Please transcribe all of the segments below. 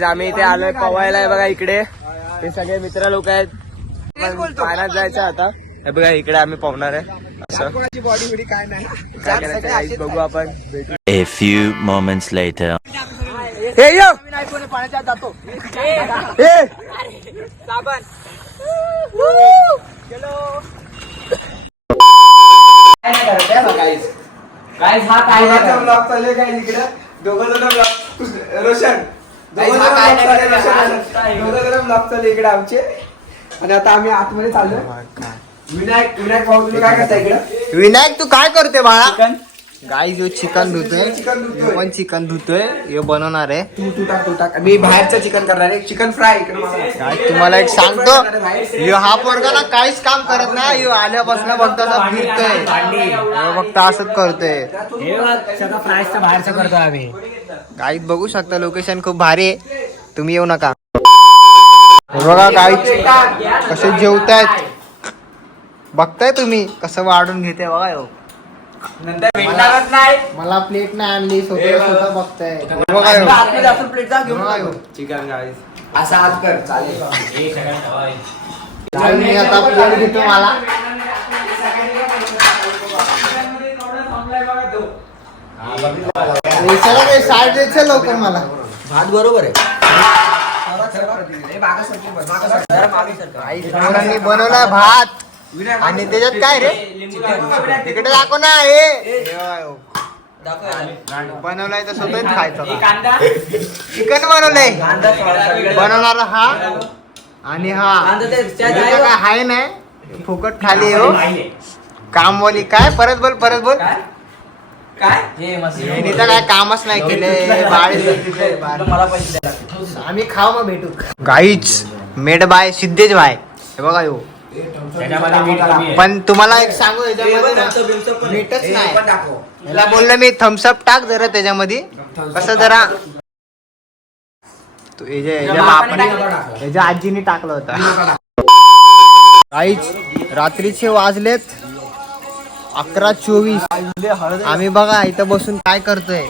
Guys आम्ही इथे आलोय पवायला बघा इकडे. हे सगळे मित्र लोक आहेत. पाण्यात जायचं आता. हे बघा इकडे आम्ही पाहणार आहे. असं. बॉडी बिडी काय नाही. काय करायचं guys, बघू आपण. A few moments later. हे यो! पाण्याच्या जातो. हे! गाईज हा काय ब्लॉग चालू काय इकडे? दोघं जण ब्लॉग रोशन. इकडे आमचे आणि आता आम्ही आतमध्ये चाललो विनायक विनायक भाऊ तुम्ही काय करता इकडे? विनायक तू काय करते बाळा? गाई जो चिकन धुतोय. पण चिकन धुतोय. हे बनवणार आहे. तू तू टाक तू टाक. मी बाहेरचं चिकन करणार आहे. चिकन फ्राय काय तुम्हाला एक सांगतो. ह्यो हा पोरगा ना काहीच काम करत नाही. ह्यो आल्यापासून फक्त असं फिरतोय. ह्यो फक्त असंच करतोय. बाहेरचं करतो आम्ही. गाईत बघू शकता लोकेशन खूप भारी आहे. तुम्ही येऊ नका. हे बघा गाईत कसे जेवतायत. बघताय तुम्ही कसं वाढून घेते बघा. नंतर भेटणारच नाही मला प्लेट नाही आणली स्वतः स्वतः बघताय हे बघा ह्यो. आतमध्ये असून प्लेट जा घेऊन बघा ह्यो. चिकन गाईज असं आज कर चालेल मी आता प्लेट घेतो मला काही लवकर मला भात बरोबर आहे आई बनवला भात आणि त्याच्यात काय रे? तिकडे दाखव ना हे. बनवलाय तर स्वतःच खायचं? चिकन बनवलंय. बनवणारा हा. आणि हा. काय हाय नाही? फुकट खाली हो. कामवाली काय? परत बोल परत बोल. तर काय? कामच नाही केले. आम्ही खाऊ मग भेटू. गाईच मेड बाय सिद्धेश बाय हे बघा यो. त्याच्यामध्ये मीठ कमी आहे. पण तुम्हाला एक सांगू याच्यामध्ये ना, मीठच नाही. याला बोललं मी थम्सअप टाक जरा त्याच्यामध्ये. कसं जरा तू आजीने टाकलं होतं. काहीच रात्रीचे वाजलेत अकरा चोवीस. आम्ही बघा इथं बसून काय करतोय.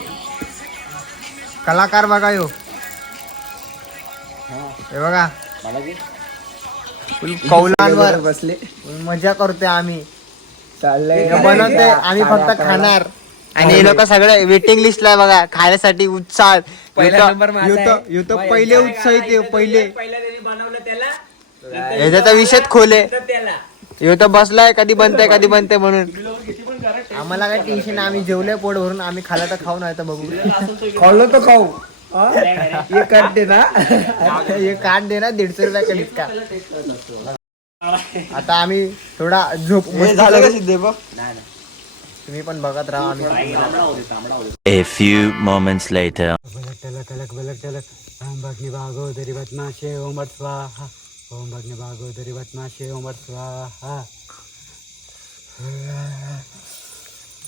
कलाकार बघा यो. हे बघा. फुल कौलांवर. बसले. मजा करतोय आम्ही. चाललंय. बनवते आम्ही फक्त खाणार. आणि हे लोक सगळे वेटिंग लिस्टला आहे बघा खाण्यासाठी उत्साह. पहिला नंबर माझा आहे. युथ पहिले उत्साहित आहे, पहिले. त्यांनी बनवलं त्याला. ह्याचा विषय खोले ह्यो तर बसलाय कधी बनतंय कधी बनतंय म्हणून. आम्हाला काय टेन्शन आम्ही जेवलोय पोट भरून आम्ही खाला तर खाऊ नाही तर बघू. खाल्लं तर खाऊ. हा? हे करते ना. हे कार्ड दे ना दीडशे रुपया कडीत का आता आम्ही थोडा झोप झालं का सिद्धे बघ तुम्ही पण बघत राहा आम्ही A few moments later. बलक टलक कलक बलक टलक. ओम भग्नि भागोदरी बदमाशे ओम स्वाहा. ओम भग्नि भागोदरी बदमाशे ओम स्वाहा.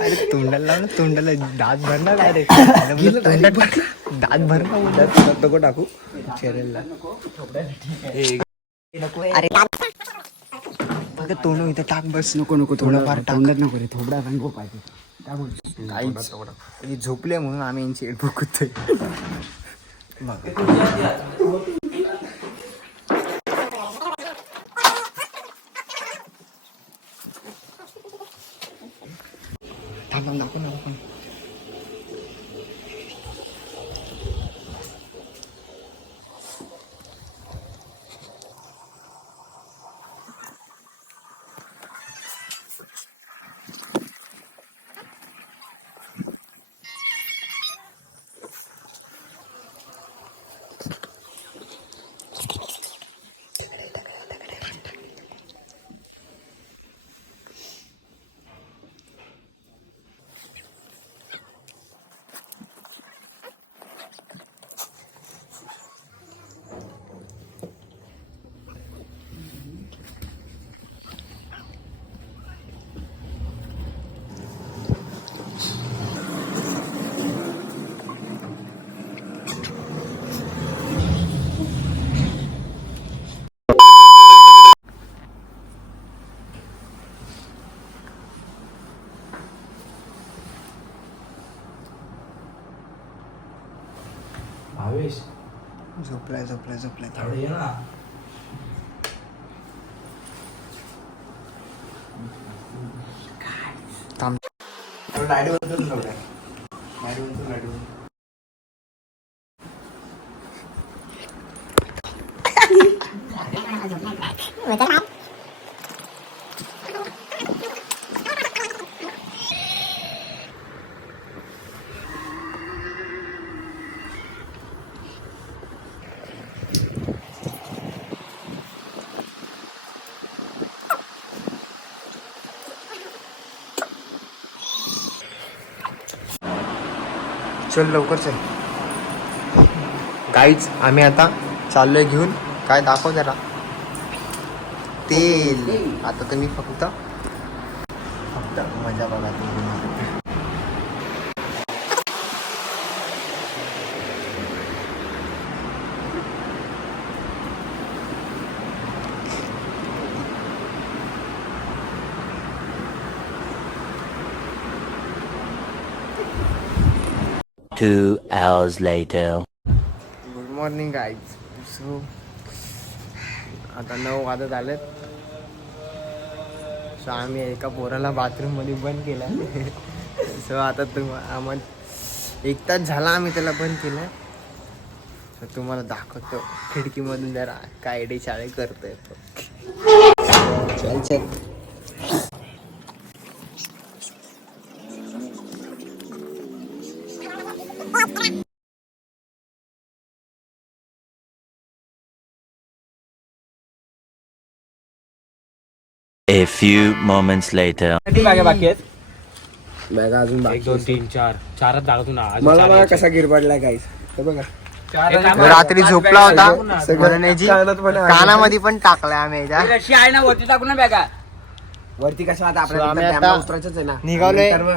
अरे तोंडाला लाव ना तोंडाला दात भरणार डायरेक्ट तोंडात दात भरणार नको टाकू. चेहऱ्याला. अरे बघ तोंड इथं टाक बस. नको नको थोडंफार टाक. तोंडात नको रे थोबडा रंगो पाहिजे. काहीच. हे झोपले म्हणून आम्ही यांची झोपलाय झोपलाय झोपलाय. थोडं ये ना. थांब. बनतो चल लवकर चल. गाईच आम्ही आता चाललोय घेऊन. काय दाखव जरा. तेल. आता तुम्ही फक्त फक्त मजा बघा तुम्ही. Hours later. Good morning guys so आता नऊ वाजत आलेत. सो आम्ही एका पोराला बाथरूममध्ये बंद केलं. सो आता तुम आम्हाला एक तास झाला आम्ही त्याला बंद केलं. सो तुम्हाला दाखवतो. खिडकीमधून जरा काय डे शाळे करतोय चल चल. A few moments later. बाकी आहेत? अजून एक दोन तीन चार. चारच दाखवतो ना मला बघा कसा गिरबडलाय गाईस हे बघा. रात्री झोपला होता कानात पण आहे. कानामध्ये पण टाकलाय आम्ही याच्या रशी आहे ना वरती टाकू ना बॅगा. वरती कसं आता So, आम्ही आपल्याला आता उतरायचंच आहे ना. निघालोय. मग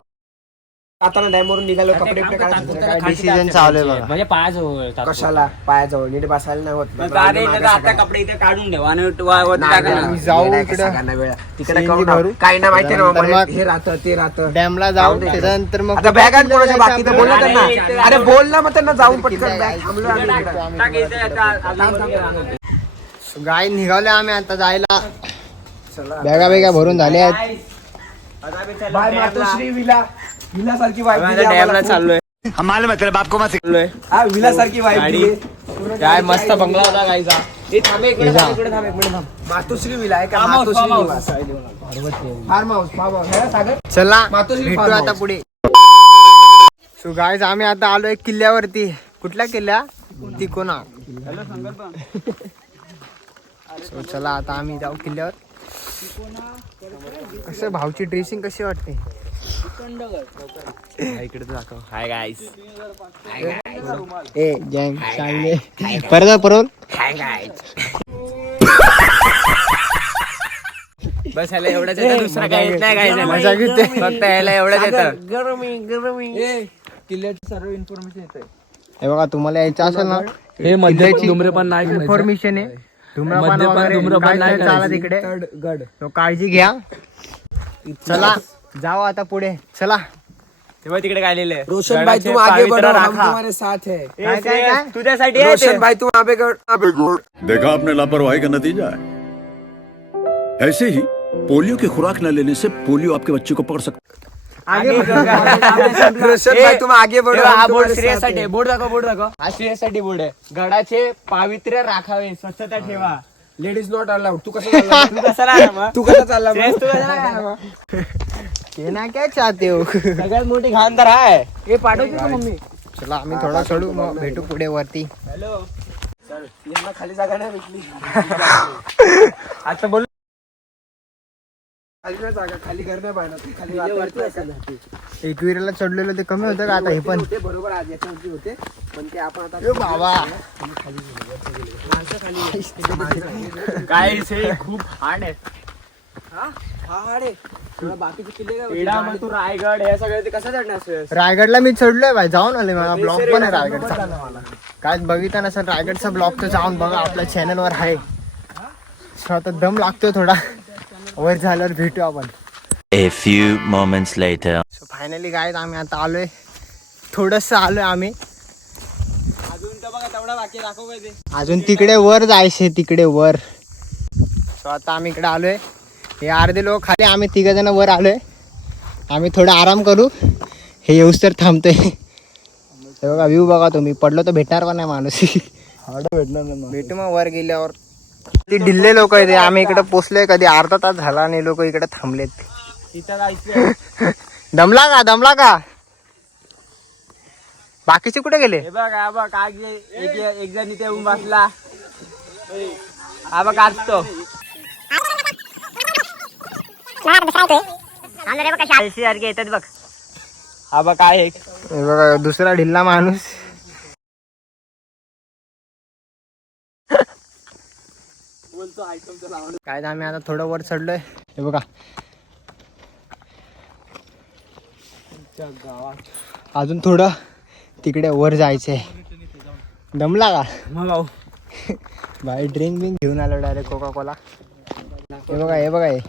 आता ना डॅम वरून निघालो कपडे बिपडे काढायचे काय डिसिजन चालू आहे बघा. म्हणजे पायाजवळ टाकतो. कशाला? पायाजवळ नीट बसायला नाही होत. मग अरे इथं आता कपडे इथे काढून ठेवा आणि व- वरती टाका ना. आम्ही जाऊ इकडं. तिकडे करून भरू. काही ना माहिती ना नंतर मग- हे राहतं ते राहतं. डॅमला जाऊ त्याच्यानंतर मग आता बॅग आणि कोणाच्या बाकी तर बोल ना अरे, त्यांना अरे बोल ना मग त्यांना जाऊन पटकन. बॅग थांबलो आम्ही इकडं. टाक इथे आता अजून- गाय निघाले आम्ही आता जायला. बॅगा बेगा भरून झाले आहेत. Bye Matoshree villa. विला सारखी आम्हाला. चाललोय. हमारे मतलब आपको मत हा विला सारखी काय मस्त बंगला होता मातोश्री विला आहे का? मातोश्री निवास फार्म हाऊस फार्म हाऊस है ना सागर? चला मातोश्री भेटू farm आता. पुढे. सो आम्ही आता आलोय किल्ल्यावरती. कुठल्या किल्ल्या? तिकोना. सो चला आता आम्ही जाऊ किल्ल्यावर. कसं भाऊची ड्रेसिंग कशी वाटते? इकडे दाखव. हाय गाईस ए गँग चांगले परत परत. बस ह्याला एवढंच येतं, दुसरं येत नाही काय मजा घेते. फक्त ह्याला एवढंच येतं. किल्ल्याची सर्व इन्फॉर्मेशन येते हे बघा तुम्हाला यायचं असेल ना हे मद्यपान धूम्रपान नाही. इन्फॉर्मेशन आहे. धूम्रपान वगैरे धूम्रपान नाही तर चाला करायचं. तिकडे गड गड तो काळजी घ्या. चला. जाऊ आता पुढे. चला. तेव्हा तिकडे काय लिहिलंय रोशन भाई तुम आगे बढ़ो हम. तुम्हारे साथ है. काय काय काय? तुझ्यासाठी आहे ते. रोशन भाई तुम आगे बढ़ो देखा आपने लापरवाही का नतीजा है. ऐसे ही पोलियो की खुराक न लेने से पोलियो आपके बच्चे को पकड़ सकता है। आगे रोशन भाई तुम आगे बढ़ो. तेव्हा हा हम बोर्ड तुम्हारे साथ श्रेयसाठी है. बोर्ड दाखव बोर्ड दाखव. हा श्रेयसाठी बोर्ड आहे. गडाचे पावित्र्य राखावे स्वच्छता ठेवा. लेडीज नॉट अलाउड तू कसं चालला तू कसा मग? तू कसं चालला श्रेयस, तू? कसा मग? कहना क्या चाहते हो? सगळ्यात मोठी घाण तर आहे हे पाठवते का मम्मी? चला आम्ही थोडा सोडू मग भेटू पुढे वरती. यांना खाली जागा नाही भेटली. आता बोल. खाली नाही जागा खाली घर नाही पाहिजे खाली वातावरण नाही का? एकविरेला चढलेलं ते कमी होतं का आता हे पण? होते बरोबर आज याच्यावरती होते. पण ते आपण आता बाबा. काय खूप हार्ड आहे. रायगड हे सगळं ते कसं चढणार श्रेयस? रायगडला मी चढलोय भाई जाऊन आले मला ब्लॉग पण आहे रायगडचा. काय बघितलं नसेल रायगडचा ब्लॉग तर जाऊन बघा आपल्या चॅनल वर आहे. आता दम लागतोय थोडा. वर झाल्यावर भेटू आपण. A few moments later. So finally काय आम्ही आता आलोय. थोडस आलोय आम्ही. अजून तर बघ अजून तिकडे वर जायचे तिकडे वर. So आता आम्ही इकडे आलोय. हे अर्धे लोक खाली आम्ही तिघ जण वर आलोय. आम्ही थोडा आराम करू. हे येऊस तर थांबतोय. हे बघा व्ह्यू बघा तुम्ही. पडलो तर भेटणार पण नाही माणूस. भेटणार नाही भेटू मग वर गेल्यावर. ती दिल्ले लोक आहेत आम्ही इकडे पोचलोय कधी. अर्धा तास झाला आणि लोक इकडे थांबलेत. दमला का? दमला का? बाकीचे कुठे गेले? बघ आज एक जण इथे येऊन बसला. आज तो. सारखे येतात बघ हा बघ काय हे बघा दुसरा ढिल्ला माणूस. काय तर आम्ही आता थोडं वर चढलोय. हे बघा. अजून थोडं तिकडे वर जायचंय. दमला का? मग भाऊ भाई ड्रिंक बिंक घेऊन आलो डायरेक्ट कोका कोला हे बघा हे बघा हे.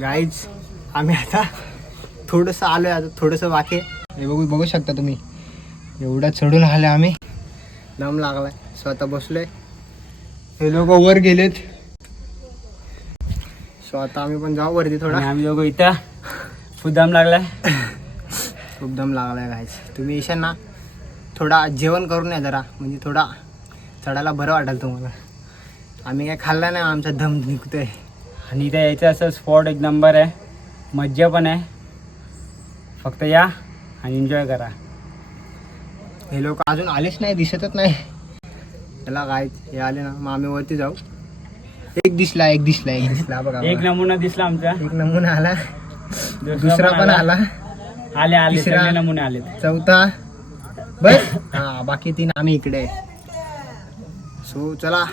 गाईज आम्ही आता थोडंसं आलोय आता थोडंसं बाकी आहे. हे बघू बघू शकता तुम्ही. एवढं चढून आले आम्ही. दम लागलाय. स्वतः बसलोय. हे लोक वर गेलेत. सो आता आम्ही पण जाऊ वरती थोडा. आम्ही दोघं इथं. फुदाम लागलाय. खूप दम लागलाय गायच तुम्ही येशाल ना थोडा जेवण करून या जरा. म्हणजे थोडा चढायला बरं वाटेल तुम्हाला. आम्ही काय खाल्लं नाही आमचा दम निघतोय. आणि इथे यायचं असं स्पॉट एक नंबर आहे. मज्जा पण आहे. फक्त या आणि एन्जॉय करा. हे लोक अजून आलेच नाही दिसतच नाही. त्याला काय हे आले ना मग आम्ही वरती जाऊ. एक दिसला एक दिसला एक दिसला बघा एक. नमुना दिसला आमचा. एक नमुना आला. दुसरा पण आला. आले आले तिसरा. सगळे नमुने आले चौथा. बस. हा बाकी तीन आम्ही इकडे. सो चला.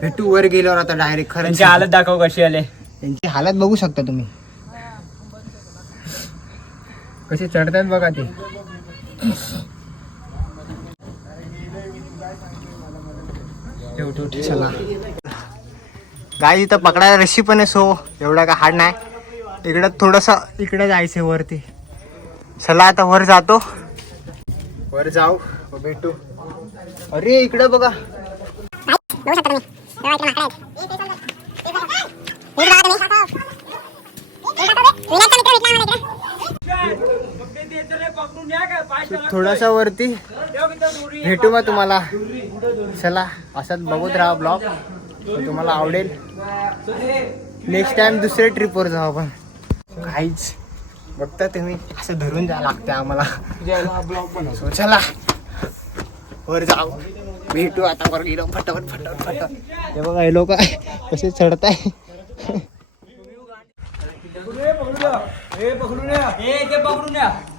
भेटू वर गेल्यावर आता डायरेक्ट खरंच त्यांची हालत दाखव कशी आले. त्यांची हालत बघू शकता तुम्ही. कसे चढतात बघा ते. ठेव, ठेव, ठेव. चला. गाय इथं पकडायला रशी पण आहे सो एवढा का हाड नाही. इकडं थोडस इकडे जायचंय वरती. चला आता वर जातो. वर जाऊ भेटू. अरे इकडं बघा. थोडासा वरती. भेटू मग तुम्हाला. चला असाच बघत राहा ब्लॉग. तुम्हाला आवडेल. नेक्स्ट टाइम दुसऱ्या ट्रिपवर जाऊ आपण. काहीच. बघता तुम्ही असं धरून जा लागते आम्हाला. चला वर जाऊ. भेटू आता वर गेलो फटाफट फटाफट फटाफट. हे बघा हे लोक कसे चढताय.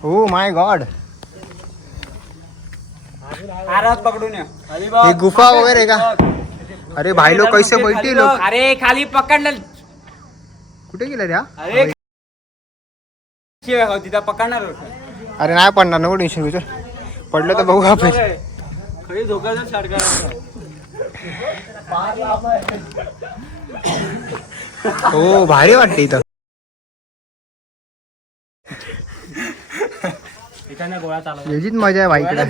हो माय गॉड पकडून या. ही गुफा वगैरे का? अरे भाई लोक कैसे बैठी लोक. अरे खाली पकडलं. कुठे गेले रे हा? अरे शिवाय तिथं पकडणार अरे नाही पडणार नको टेन्शन घेऊ चल. पडलं तर बघू आपण. खरी धोकाचं हो भारी वाटते इथं. गोळा याचीच मजा आहे भाईकडे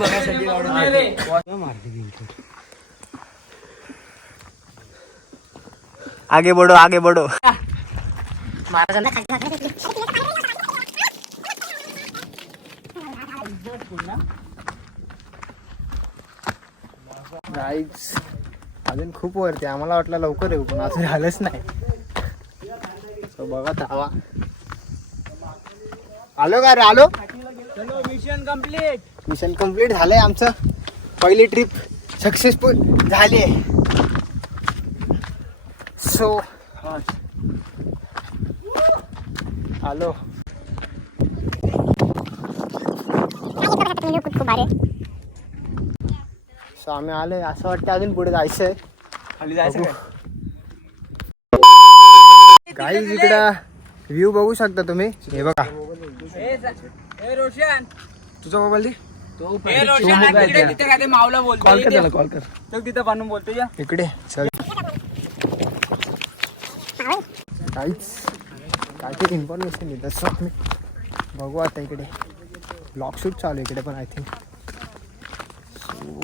आगे बडो आगे बडो गाईज अजून खूप वरती आम्हाला वाटलं लवकर येऊ पण अजून झालंच नाही. So, बघा धावा आलो का रे? आलो? मिशन कंप्लीट मिशन कंप्लीट झालंय आमचं. पहिली ट्रिप सक्सेसफुल झाली आहे. सो आलो. आम्ही आलोय. असं वाटतं अजून पुढे जायचंय. खाली जायचं काय? काही इकडं व्ह्यू बघू शकता तुम्ही. हे बघा. रोशन. तुझा मोबाईल दे कॉल कर इथे. त्याला कॉल कर. तिथं बोलतो या. इकडे चल. काहीच काहीतरी इन्फॉर्मेशन असं बघू आता इकडे. ब्लॉग शूट चालू आहे इकडे पण आय थिंक सो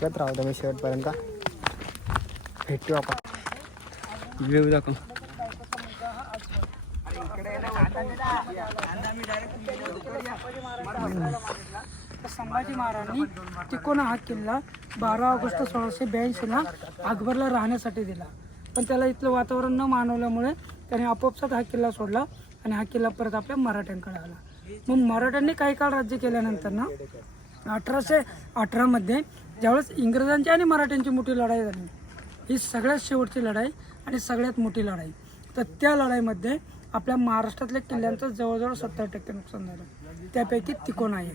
बघत राहू तुम्ही शेवटपर्यंत. भेटू आपण. व्ह्यू दाखव. संभाजी महाराजांनी तिकोना हा किल्ला बारा ऑगस्ट सोळाशे ब्याऐंशीला अकबरला राहण्यासाठी दिला. पण त्याला इथलं वातावरण न मानवल्यामुळे त्याने आपोआपसात हा किल्ला सोडला आणि हा किल्ला परत आपल्या मराठ्यांकडे आला. मग मराठ्यांनी काही काळ राज्य केल्यानंतर ना अठराशे अठरामध्ये ज्यावेळेस इंग्रजांची आणि मराठ्यांची मोठी लढाई झाली ही सगळ्यात शेवटची लढाई आणि सगळ्यात मोठी लढाई. तर त्या लढाईमध्ये आपल्या महाराष्ट्रातल्या किल्ल्यांचं जवळजवळ सत्तर टक्के नुकसान झालं. त्यापैकी तिकोना आहे.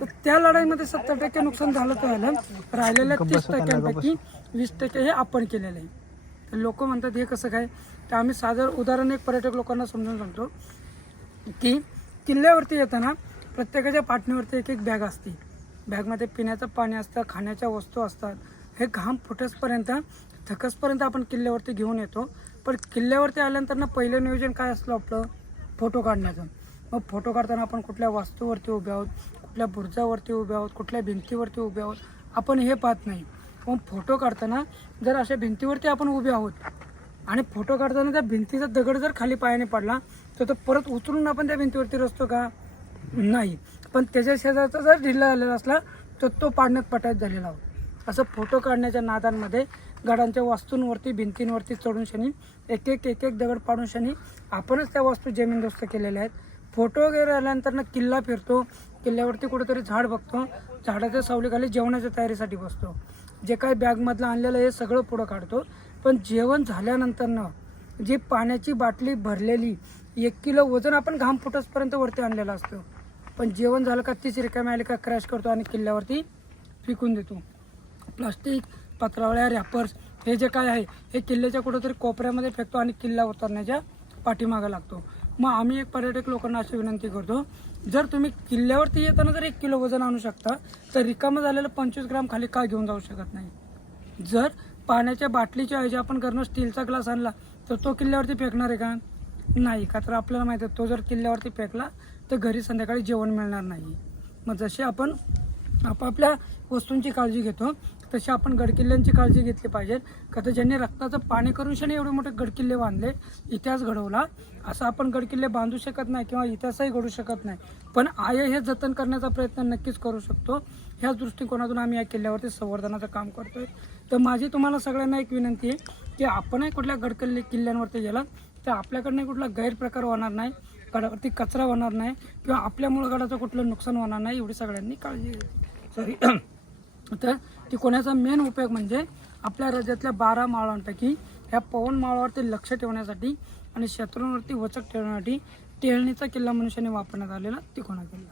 तर त्या लढाईमध्ये सत्तर टक्के नुकसान झालं तर झालं राहिलेल्या तीस टक्क्यांपैकी वीस टक्के हे आपण केलेलं आहे. तर लोक म्हणतात हे कसं काय? तर आम्ही साधारण उदाहरण एक पर्यटक लोकांना समजून सांगतो की किल्ल्यावरती येताना प्रत्येकाच्या पाटणीवरती एक एक बॅग असते. बॅगमध्ये पिण्याचं पाणी असतं खाण्याच्या वस्तू असतात. हे घाम फुटसपर्यंत थकसपर्यंत आपण किल्ल्यावरती घेऊन येतो. पण किल्ल्यावरती आल्यानंतर ना पहिलं नियोजन काय असलं आपलं? फोटो काढण्याचं. मग फोटो काढताना आपण कुठल्या वास्तूवरती उभे आहोत? कुठल्या बुर्जावरती उभे आहोत? कुठल्या भिंतीवरती उभे आहोत? आपण हे पाहत नाही. मग फोटो काढताना जर अशा भिंतीवरती आपण उभे आहोत आणि फोटो काढताना त्या भिंतीचा दगड जर खाली पायाने पडला तर तो परत उचलून आपण त्या भिंतीवरती रचतो का? नाही. पण त्याच्या शेजारचा जर ढिल्ला झालेला असला तर तो पाडण्यात पटायत झालेला होता. असं फोटो काढण्याच्या नादांमध्ये गडांच्या वास्तूंवरती भिंतींवरती चढून शनी एक एक एक एक दगड पाडून शनी आपणच त्या वास्तू जमीनदोस्त केलेल्या आहेत. फोटो वगैरे आल्यानंतर ना किल्ला फिरतो किल्ल्यावरती कुठेतरी झाड बघतो झाडाच्या सावलीखाली जेवणाच्या तयारीसाठी बसतो. जे काही बॅगमधलं आणलेलं हे सगळं पुढं काढतो. पण जेवण झाल्यानंतर ना जी पाण्याची बाटली भरलेली एक किलो वजन आपण घाम फुटसपर्यंत वरती आणलेलं असतं. पण जेवण झालं का तीच रिकामी आली का क्रॅश करतो आणि किल्ल्यावरती फेकून देतो. प्लास्टिक पत्रावळ्या रॅपर्स हे जे काय आहे हे किल्ल्याच्या कुठंतरी कोपऱ्यामध्ये फेकतो आणि किल्ला उतरण्याच्या पाठीमागं लागतो. मग आम्ही एक पर्यटक लोकांना अशी विनंती करतो जर तुम्ही किल्ल्यावरती येताना जर एक किलो वजन आणू शकता तर रिकामं झालेलं पंचवीस ग्राम खाली का घेऊन जाऊ शकत नाही? जर पाण्याच्या बाटलीच्या ऐवजी आपण घरनं स्टीलचा ग्लास आणला तर तो किल्ल्यावरती फेकणार आहे का? नाही का? तर आपल्याला माहिती आहे तो जर किल्ल्यावरती फेकला तर घरी संध्याकाळी जेवण मिळणार नाही. मग जसे आपण आपापल्या वस्तूंची काळजी घेतो तशी आपण गडकिल्ल्यांची काळजी घेतली पाहिजे. का तर ज्यांनी रक्ताचं पाणी करून शनी एवढे मोठे गडकिल्ले बांधले इतिहास घडवला. असं आपण गडकिल्ले बांधू शकत नाही किंवा इतिहासही घडू शकत नाही. पण आय हे जतन करण्याचा प्रयत्न नक्कीच करू शकतो. ह्याच दृष्टिकोनातून आम्ही या किल्ल्यावरती संवर्धनाचं काम करतोय. तर माझी तुम्हाला सगळ्यांना एक विनंती आहे की आपणही कुठल्या गडकिल्ले किल्ल्यांवरती गेला तर आपल्याकडनं कुठला गैरप्रकार होणार नाही. गडावरती कचरा होणार नाही किंवा आपल्यामुळं गडाचं कुठलं नुकसान होणार नाही एवढी सगळ्यांनी काळजी सॉरी तर तिकोण्याचा मेन उपयोग म्हणजे आपल्या राज्यातल्या बारा माळांपैकी ह्या पवन माळावरती लक्ष ठेवण्यासाठी आणि शत्रूंवरती वचक ठेवण्यासाठी टेळणीचा किल्ला मनुष्याने वापरण्यात आलेला तिकोणा किल्ला.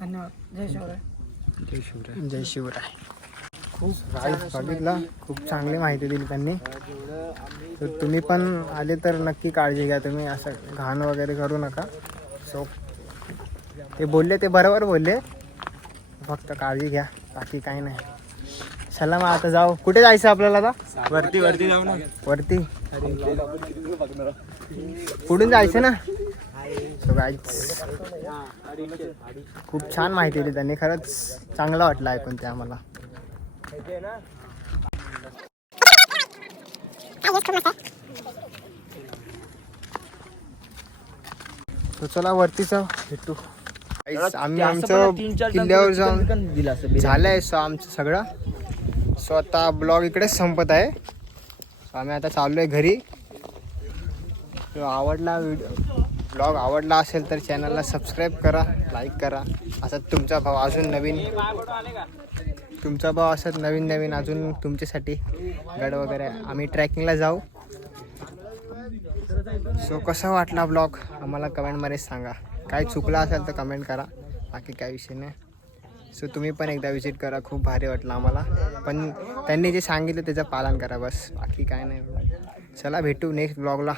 धन्यवाद. जय शिवराय. जय शिवराय. खूप राईट बघितलं खूप चांगली माहिती दिली त्यांनी. तर तुम्ही पण आले तर नक्की काळजी घ्या तुम्ही असं घाण वगैरे करू नका. सो ते बोलले ते बरोबर बोलले. फक्त काळजी घ्या बाकी काही नाही. चला मग आता जाऊ. कुठे जायचं आपल्याला आता? वरती वरती जाऊ ना. वरती. पुढून जायचं ना? सो खूप छान माहिती दिली त्यांनी. खरंच चांगलं वाटलं ऐकून ते आम्हाला. तो चला वरती जाऊ भेटू. आम्ही आमचं किल्ल्यावर जाऊन झालंय सो आमचं सगळं. सो आता ब्लॉग इकडेच संपत आहे. सो आम्ही आता चाललोय घरी. तो आवडला व्हिडिओ ब्लॉग आवडला असेल तर चॅनलला सबस्क्राईब करा लाईक करा. असं तुमचा भाव अजून नवीन. तुमचा भाव असत नवीन नवीन अजून तुमच्यासाठी गड वगैरे. आम्ही ट्रॅकिंगला जाऊ. सो कसा वाटला ब्लॉग आम्हाला कमेंटमध्ये सांगा. काय चुकलं असेल तर कमेंट करा. बाकी काय विषय नाही. सो तुम्ही पण एकदा विजिट करा. खूप भारी वाटलं आम्हाला. पण त्यांनी जे सांगितलं त्याचं पालन करा बस. बाकी काय नाही. चला भेटू नेक्स्ट ब्लॉगला